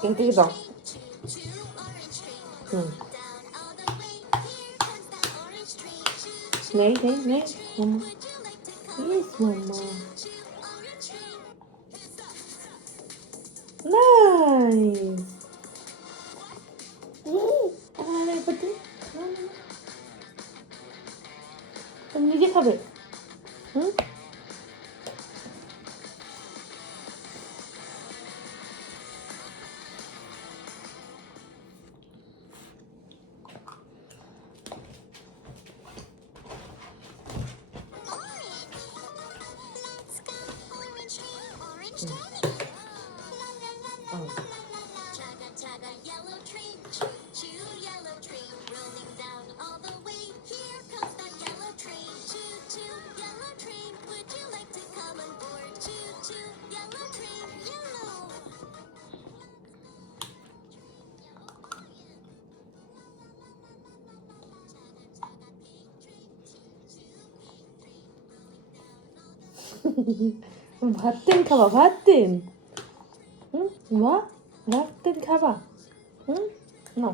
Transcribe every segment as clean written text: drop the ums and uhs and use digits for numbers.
এখান থেকে দাও। নেই নেই নেই মাম্মা, ইয়েস মাম্মা, নাইস। তুমি নিজে খাবে? হুম, ভাত তেন খাবা, ভাত তেন। হুম, মা ভাত তেন খাবা? হুম, না।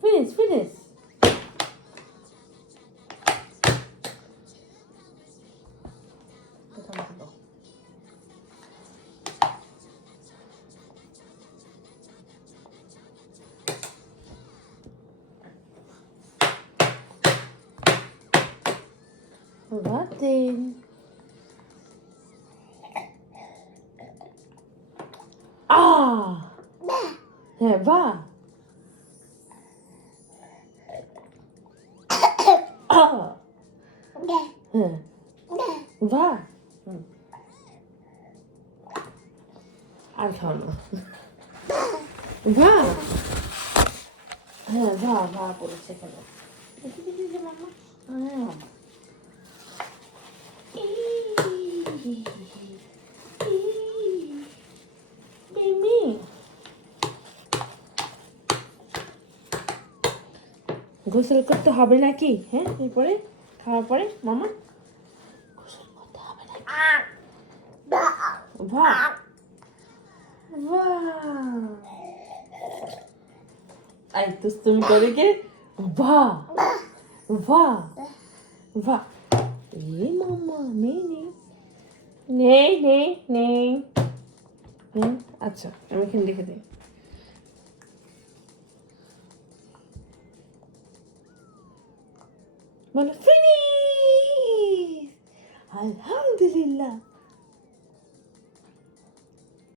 Finish finish. ভাত তেন। হ্যাঁ, বা হ্যাঁ, বা আর খাও না। বা হ্যাঁ, বা পড়েছে এখানে। মাম্মা, হ্যাঁ মাম্মা। মিমি, গোসল করতে হবে নাকি? হ্যাঁ, এরপরে খাওয়ার পরে মামা গোসল করতে হবে নাকি? বাহ বাহ, আই তো তুমি করে কে? বাহ বাহ বাহ। এ মামা নেই নেই নেই নেই নেই। আচ্ছা, আমি এখানে লিখে দিই। বলো ফিনিশ, আলহামদুলিল্লাহ।